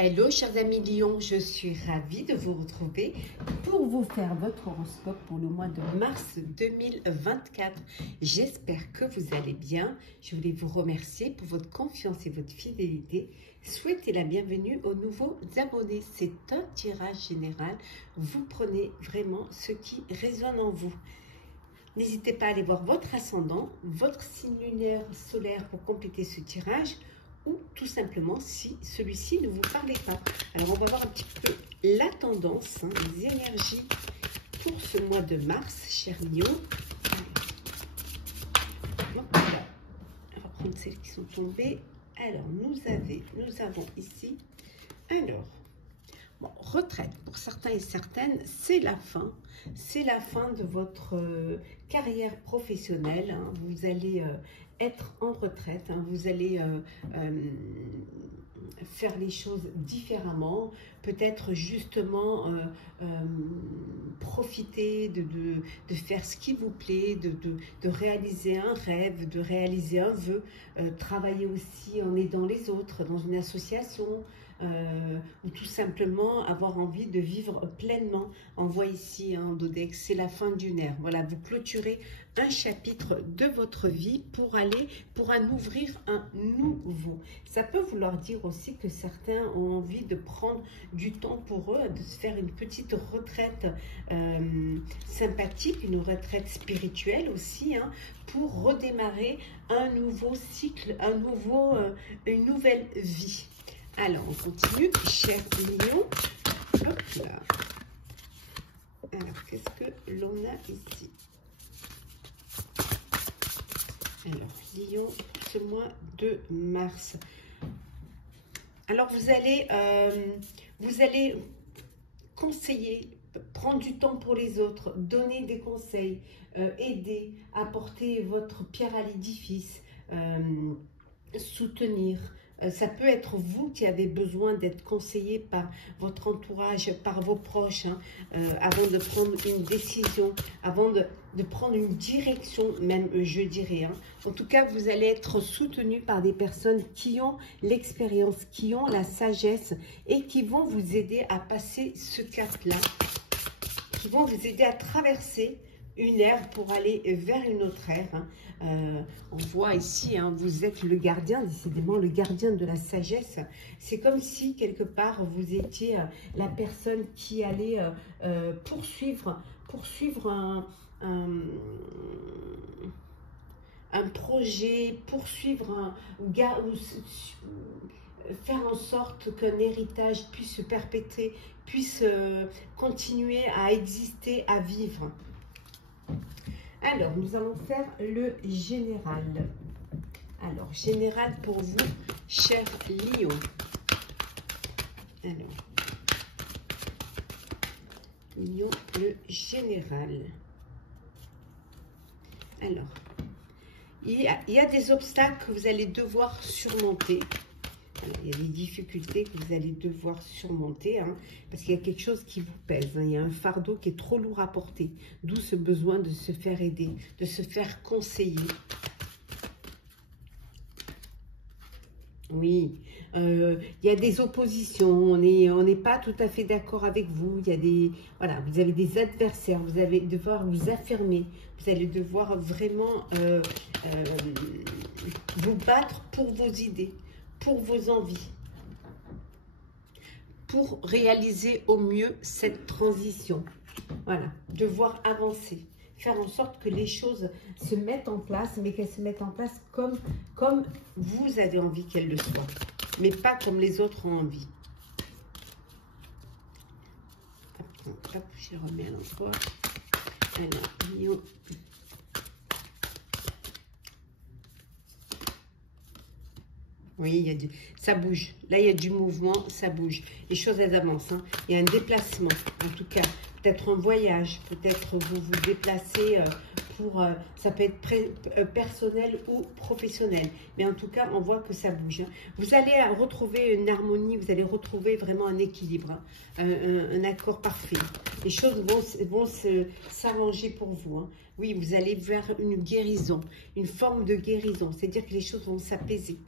Hello chers amis Lion, je suis ravie de vous retrouver pour vous faire votre horoscope pour le mois de mars 2024. J'espère que vous allez bien. Je voulais vous remercier pour votre confiance et votre fidélité. Souhaitez la bienvenue aux nouveaux abonnés. C'est un tirage général. Vous prenez vraiment ce qui résonne en vous. N'hésitez pas à aller voir votre ascendant, votre signe lunaire solaire pour compléter ce tirage, ou tout simplement si celui-ci ne vous parlait pas. Alors on va voir un petit peu la tendance, les énergies pour ce mois de mars, cher Lion. Voilà. On va prendre celles qui sont tombées. Alors nous avons ici, alors, bon, retraite, pour certains et certaines, c'est la fin. C'est la fin de votre carrière professionnelle. Vous allez être en retraite. Vous allez faire les choses différemment. Peut-être justement profiter de faire ce qui vous plaît, de réaliser un rêve, de réaliser un vœu. Travailler aussi en aidant les autres dans une association. Ou tout simplement avoir envie de vivre pleinement. On voit ici Dodex, c'est la fin d'une ère. Voilà, vous clôturez un chapitre de votre vie pour en ouvrir un nouveau. Ça peut vouloir dire aussi que certains ont envie de prendre du temps pour eux, de se faire une petite retraite sympathique, une retraite spirituelle aussi, pour redémarrer un nouveau cycle, une nouvelle vie. Alors, on continue, cher Lion. Hop là. Alors, qu'est-ce que l'on a ici? Alors, Lion, ce mois de mars. Alors, vous allez conseiller, prendre du temps pour les autres, donner des conseils, aider, apporter votre pierre à l'édifice, soutenir. Ça peut être vous qui avez besoin d'être conseillé par votre entourage, par vos proches, avant de prendre une décision, avant de prendre une direction, même je dirais. En tout cas, vous allez être soutenu par des personnes qui ont l'expérience, qui ont la sagesse et qui vont vous aider à passer ce cap-là, qui vont vous aider à traverser une ère pour aller vers une autre ère. On voit ici, vous êtes le gardien, décidément le gardien de la sagesse. C'est comme si quelque part vous étiez la personne qui allait poursuivre un projet, poursuivre faire en sorte qu'un héritage puisse se perpétrer, puisse continuer à exister, à vivre. Alors, nous allons faire le général. Alors, général pour vous, cher Lion. Alors, Lion, le général. Alors, il y a des obstacles que vous allez devoir surmonter. Alors, il y a des difficultés que vous allez devoir surmonter, parce qu'il y a quelque chose qui vous pèse. Il y a un fardeau qui est trop lourd à porter. D'où ce besoin de se faire aider, de se faire conseiller. Oui, il y a des oppositions, on n'est pas tout à fait d'accord avec vous. Il y a des, voilà, vous avez des adversaires, vous allez devoir vous affirmer. Vous allez devoir vraiment vous battre pour vos idées, pour vos envies, pour réaliser au mieux cette transition. Voilà, devoir avancer, faire en sorte que les choses se mettent en place, mais qu'elles se mettent en place comme vous avez envie qu'elles le soient, mais pas comme les autres ont envie. Hop, je les remets à l'endroit. Alors, Lion. Oui, ça bouge. Là, il y a du mouvement, ça bouge. Les choses, elles avancent. Il y a un déplacement, en tout cas. Peut-être un voyage, peut-être vous vous déplacez pour... ça peut être personnel ou professionnel. Mais en tout cas, on voit que ça bouge. Vous allez retrouver une harmonie, vous allez retrouver vraiment un équilibre, un accord parfait. Les choses vont s'arranger pour vous. Oui, vous allez vers une guérison, une forme de guérison. C'est-à-dire que les choses vont s'apaiser.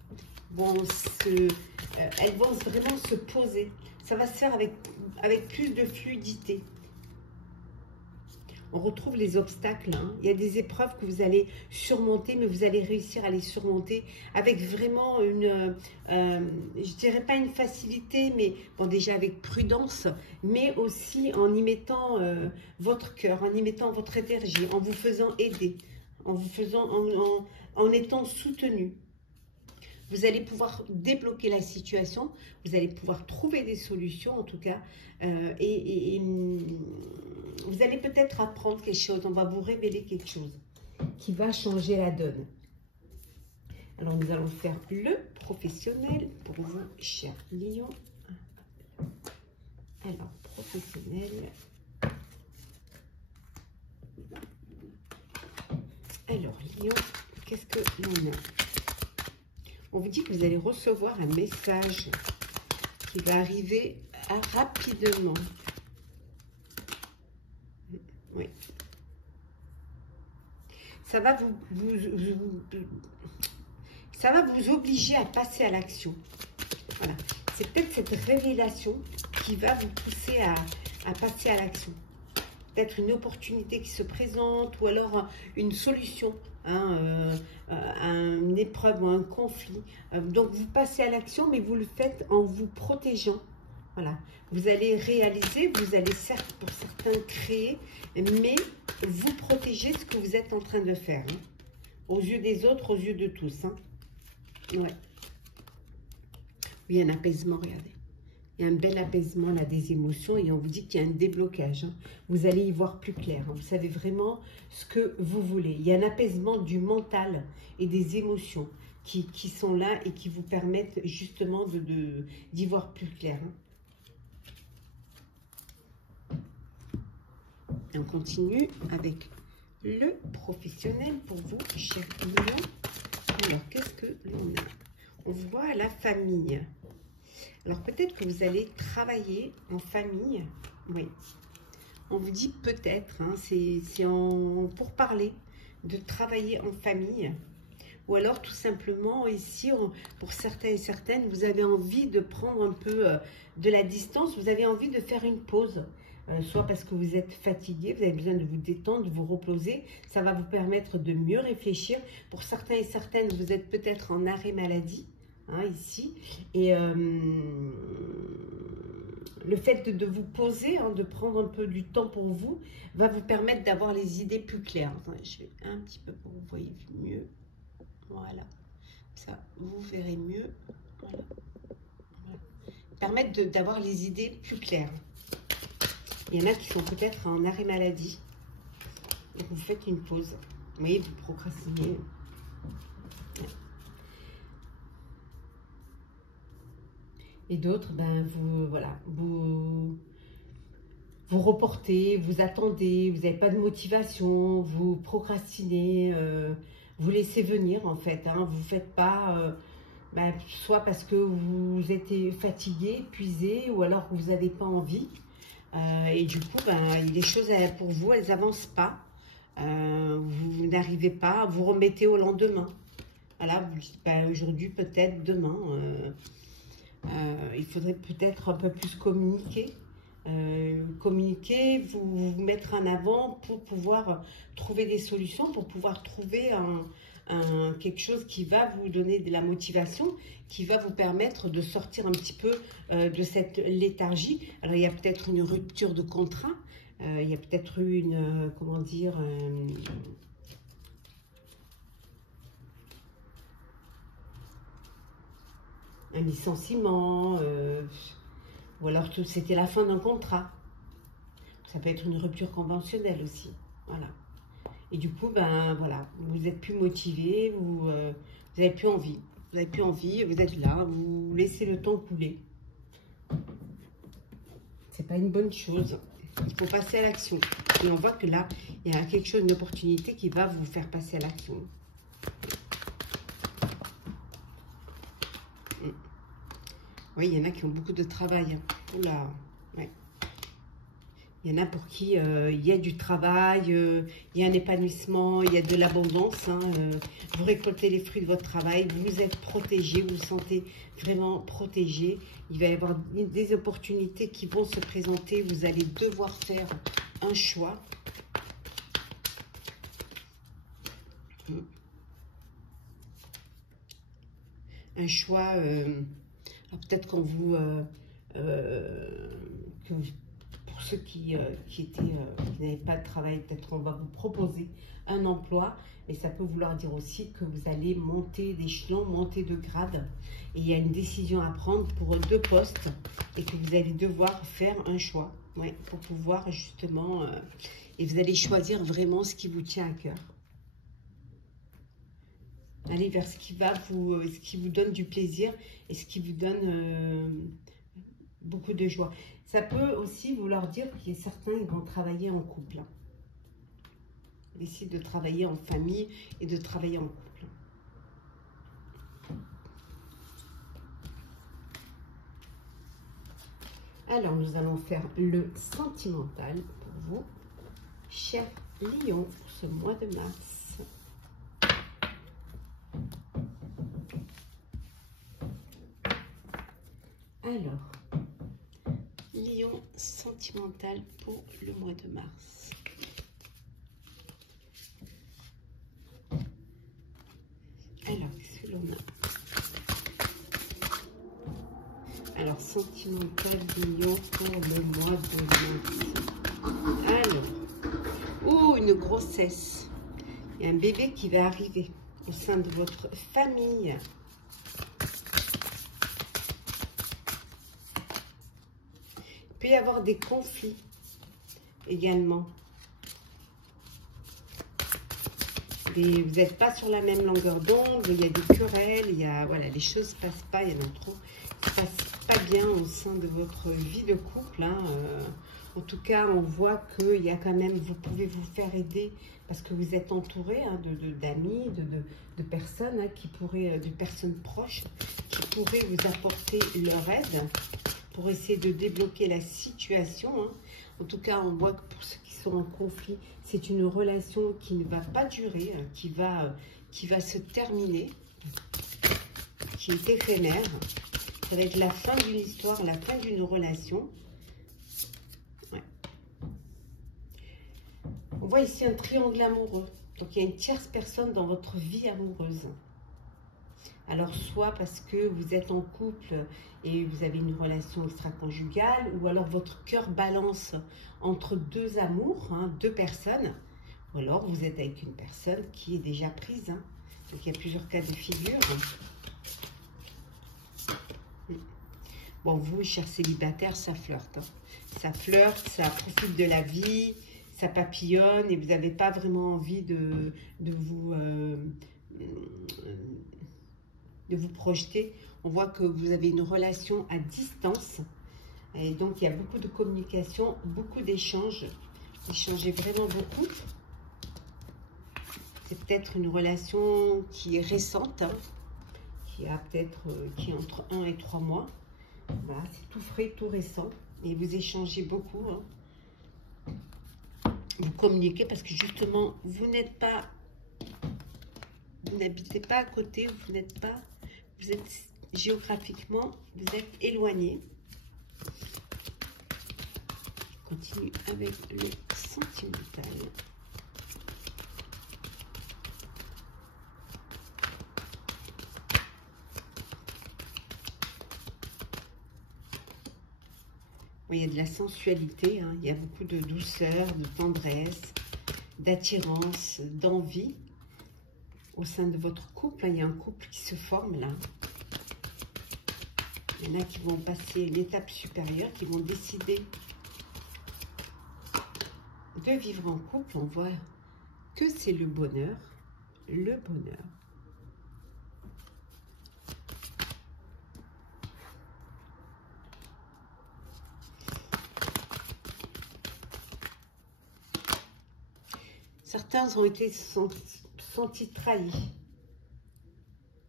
elles vont vraiment se poser. Ça va se faire avec plus de fluidité. On retrouve les obstacles. Hein. Il y a des épreuves que vous allez surmonter, mais vous allez réussir à les surmonter avec vraiment une, je dirais pas une facilité, mais bon, déjà avec prudence, mais aussi en y mettant votre cœur, en y mettant votre énergie, en vous faisant aider, en vous faisant, en étant soutenu. Vous allez pouvoir débloquer la situation, vous allez pouvoir trouver des solutions en tout cas, et vous allez peut-être apprendre quelque chose, on va vous révéler quelque chose qui va changer la donne. Alors nous allons faire le professionnel pour vous, chers lions. Alors, professionnel. Alors, lion, qu'est-ce que l'on a? On vous dit que vous allez recevoir un message qui va arriver rapidement. Oui. Ça va ça va vous obliger à passer à l'action. Voilà. C'est peut-être cette révélation qui va vous pousser à passer à l'action. Peut-être une opportunité qui se présente ou alors une solution. Une épreuve ou un conflit. Donc, vous passez à l'action, mais vous le faites en vous protégeant. Voilà. Vous allez réaliser, vous allez certes pour certains créer, mais vous protégez ce que vous êtes en train de faire. Hein. Aux yeux des autres, aux yeux de tous. Hein. Ouais. Il y a un apaisement, regardez. Il y a un bel apaisement là des émotions et on vous dit qu'il y a un déblocage. Hein. Vous allez y voir plus clair. Hein. Vous savez vraiment ce que vous voulez. Il y a un apaisement du mental et des émotions qui sont là et qui vous permettent justement d'y voir plus clair. Hein. Et on continue avec le professionnel pour vous, chers lions. Alors, qu'est-ce que l'on a? On voit la famille. Alors, peut-être que vous allez travailler en famille. Oui. On vous dit peut-être, hein, c'est pour parler de travailler en famille. Ou alors, tout simplement, ici, pour certains et certaines, vous avez envie de prendre un peu de la distance. Vous avez envie de faire une pause. Soit parce que vous êtes fatigué, vous avez besoin de vous détendre, de vous reposer. Ça va vous permettre de mieux réfléchir. Pour certains et certaines, vous êtes peut-être en arrêt maladie. Hein, ici, et le fait de vous poser, hein, de prendre un peu du temps pour vous, va vous permettre d'avoir les idées plus claires. Attendez, je vais un petit peu pour que vous voyez mieux. Voilà, ça, vous verrez mieux. Voilà. Voilà. Permettre d'avoir les idées plus claires. Il y en a qui sont peut-être en arrêt maladie. Et vous faites une pause. Vous voyez, vous procrastinez. Et d'autres, ben, vous reportez, vous attendez, vous n'avez pas de motivation, vous procrastinez, vous laissez venir en fait. Hein, vous ne faites pas, ben, soit parce que vous êtes fatigué, épuisé, ou alors que vous n'avez pas envie. Et du coup, ben, les choses pour vous, elles n'avancent pas. Vous n'arrivez pas, vous remettez au lendemain. Voilà, vous dites, ben, aujourd'hui, peut-être, demain. Il faudrait peut-être un peu plus communiquer. Vous mettre en avant pour pouvoir trouver des solutions, pour pouvoir trouver quelque chose qui va vous donner de la motivation, qui va vous permettre de sortir un petit peu de cette léthargie. Alors, il y a peut-être une rupture de contrat, il y a peut-être eu une, comment dire... un licenciement, ou alors c'était la fin d'un contrat. Ça peut être une rupture conventionnelle aussi. Voilà. Et du coup, ben voilà, vous n'êtes plus motivé, vous n'avez plus envie. Vous n'avez plus envie, vous êtes là, vous laissez le temps couler. C'est pas une bonne chose. Il faut passer à l'action. Et on voit que là, il y a quelque chose, une opportunité qui va vous faire passer à l'action. Oui, il y en a qui ont beaucoup de travail. Oula, ouais. Il y en a pour qui il y a du travail, il y a un épanouissement, il y a de l'abondance. Hein, vous récoltez les fruits de votre travail, vous êtes protégé, vous vous sentez vraiment protégé. Il va y avoir des opportunités qui vont se présenter. Vous allez devoir faire un choix. Un choix, peut-être quand vous... pour ceux qui n'avaient pas de travail, peut-être qu'on va vous proposer un emploi, mais ça peut vouloir dire aussi que vous allez monter d'échelon, monter de grade, et il y a une décision à prendre pour 2 postes, et que vous allez devoir faire un choix, ouais, pour pouvoir justement, et vous allez choisir vraiment ce qui vous tient à cœur. Allez vers ce qui vous donne du plaisir et ce qui vous donne beaucoup de joie. Ça peut aussi vouloir dire qu'il y a certains qui vont travailler en couple. Ils décident de travailler en famille et de travailler en couple. Alors, nous allons faire le sentimental pour vous, chers lions, pour ce mois de mars. Alors, lion sentimental pour le mois de mars. Alors, qu'est-ce que l'on a? Alors, sentimental lion pour le mois de mars. Alors, oh, une grossesse. Il y a un bébé qui va arriver au sein de votre famille. Il peut y avoir des conflits également. Vous n'êtes pas sur la même longueur d'onde, il y a des querelles, il y a, voilà, les choses ne se passent pas, il y en a trop. Ça ne se passe pas bien au sein de votre vie de couple. Hein. En tout cas, on voit qu'il y a quand même, vous pouvez vous faire aider parce que vous êtes entouré hein, d'amis, de personnes hein, qui pourraient, de personnes proches qui pourraient vous apporter leur aide pour essayer de débloquer la situation. Hein. En tout cas, on voit que pour ceux qui sont en conflit, c'est une relation qui ne va pas durer, hein, qui va se terminer, qui est éphémère. Ça va être la fin d'une histoire, la fin d'une relation. Ouais. On voit ici un triangle amoureux. Donc, il y a une tierce personne dans votre vie amoureuse. Alors, soit parce que vous êtes en couple et vous avez une relation extra-conjugale, ou alors votre cœur balance entre 2 amours, hein, 2 personnes, ou alors vous êtes avec une personne qui est déjà prise. Hein. Donc, il y a plusieurs cas de figure. Bon, vous, chers célibataires, ça flirte. Hein. Ça flirte, ça profite de la vie, ça papillonne et vous n'avez pas vraiment envie de vous projeter. On voit que vous avez une relation à distance. Et donc, il y a beaucoup de communication, beaucoup d'échanges. Échangez vraiment beaucoup. C'est peut-être une relation qui est récente, hein, qui est entre 1 et 3 mois. Voilà, c'est tout frais, tout récent. Et vous échangez beaucoup. Hein. Vous communiquez parce que justement, vous n'habitez pas à côté, vous êtes géographiquement, vous êtes éloigné. Continue avec le sentimental. Oui, il y a de la sensualité, hein. Il y a beaucoup de douceur, de tendresse, d'attirance, d'envie au sein de votre couple. Il y a un couple qui se forme là. Il y en a qui vont passer l'étape supérieure, qui vont décider de vivre en couple. On voit que c'est le bonheur, le bonheur. Certains ont été sentis trahis.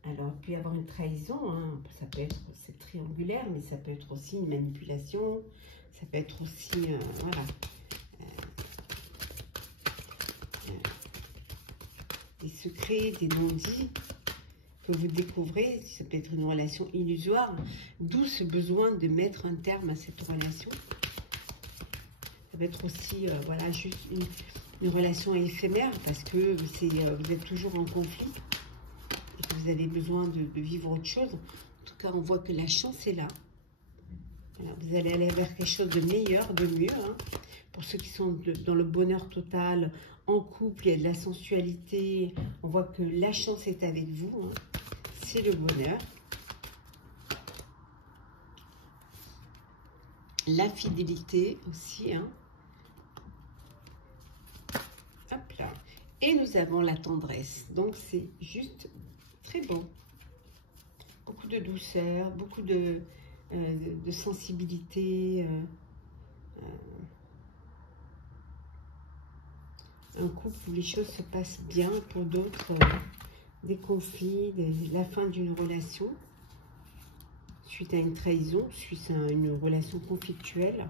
Alors, il peut y avoir une trahison, hein. Ça peut être, c'est triangulaire, mais ça peut être aussi une manipulation, ça peut être aussi, voilà, des secrets, des non-dits que vous découvrez. Ça peut être une relation illusoire, d'où ce besoin de mettre un terme à cette relation. Ça peut être aussi, voilà, juste une relation éphémère parce que vous êtes toujours en conflit et que vous avez besoin de vivre autre chose. En tout cas, on voit que la chance est là. Voilà, vous allez aller vers quelque chose de meilleur, de mieux. Hein. Pour ceux qui sont dans le bonheur total, en couple, il y a de la sensualité. On voit que la chance est avec vous. Hein. C'est le bonheur. La fidélité aussi. Hein. Hop là. Et nous avons la tendresse. Donc, c'est juste très beau. Beaucoup de douceur, beaucoup de sensibilité. Un couple où les choses se passent bien. Pour d'autres, des conflits, la fin d'une relation. Suite à une trahison, suite à une relation conflictuelle.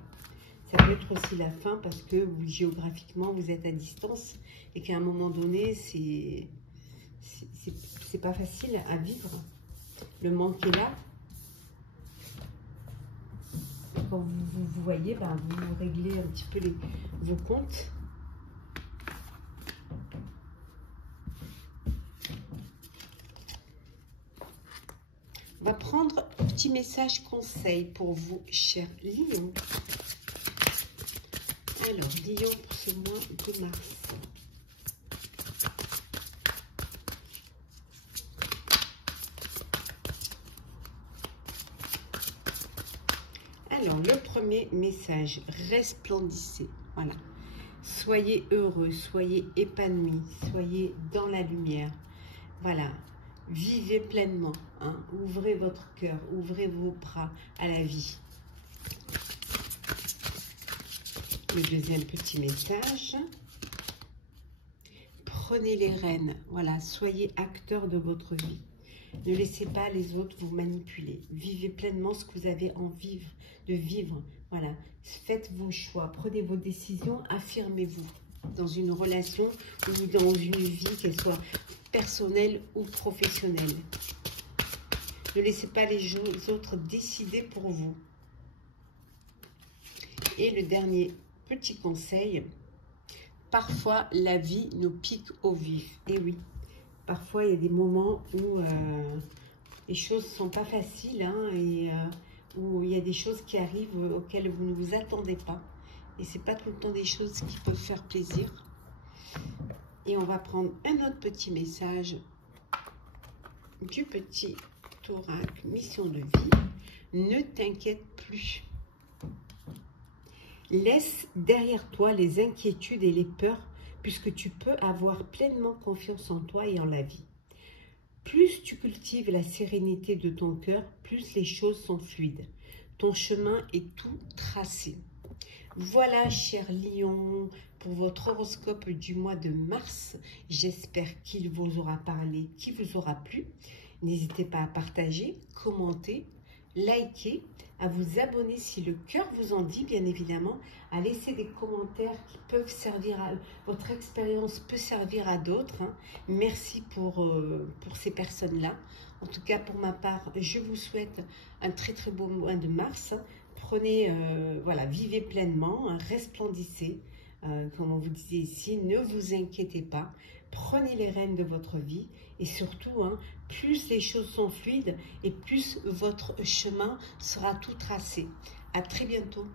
Ça peut être aussi la fin parce que vous, géographiquement, vous êtes à distance et qu'à un moment donné, c'est pas facile à vivre. Le manque est là. Quand vous voyez, ben, vous réglez un petit peu vos comptes. On va prendre un petit message conseil pour vous, chers lions. Alors, lion pour ce mois de mars. Alors, le premier message, resplendissez. Voilà. Soyez heureux, soyez épanouis, soyez dans la lumière. Voilà. Vivez pleinement. Hein. Ouvrez votre cœur, ouvrez vos bras à la vie. Le deuxième petit message. Prenez les rênes. Voilà. Soyez acteurs de votre vie. Ne laissez pas les autres vous manipuler. Vivez pleinement ce que vous avez envie de vivre. Voilà. Faites vos choix. Prenez vos décisions. Affirmez-vous dans une relation ou dans une vie, qu'elle soit personnelle ou professionnelle. Ne laissez pas les autres décider pour vous. Et le dernier petit conseil. Parfois, la vie nous pique au vif. Et oui. Parfois, il y a des moments où les choses ne sont pas faciles hein, et où il y a des choses qui arrivent auxquelles vous ne vous attendez pas. Et ce n'est pas tout le temps des choses qui peuvent faire plaisir. Et on va prendre un autre petit message du petit Taureau, mission de vie. Ne t'inquiète plus. Laisse derrière toi les inquiétudes et les peurs puisque tu peux avoir pleinement confiance en toi et en la vie. Plus tu cultives la sérénité de ton cœur, plus les choses sont fluides. Ton chemin est tout tracé. Voilà, chers lions, pour votre horoscope du mois de mars. J'espère qu'il vous aura parlé, qu'il vous aura plu. N'hésitez pas à partager, commenter, liker, à vous abonner si le cœur vous en dit, bien évidemment, à laisser des commentaires qui peuvent servir à... Votre expérience peut servir à d'autres. Hein. Merci pour ces personnes-là. En tout cas, pour ma part, je vous souhaite un très très beau mois de mars. Prenez, voilà, vivez pleinement, hein, resplendissez. Comme on vous disait ici, ne vous inquiétez pas. Prenez les rênes de votre vie et surtout, hein, plus les choses sont fluides et plus votre chemin sera tout tracé. À très bientôt.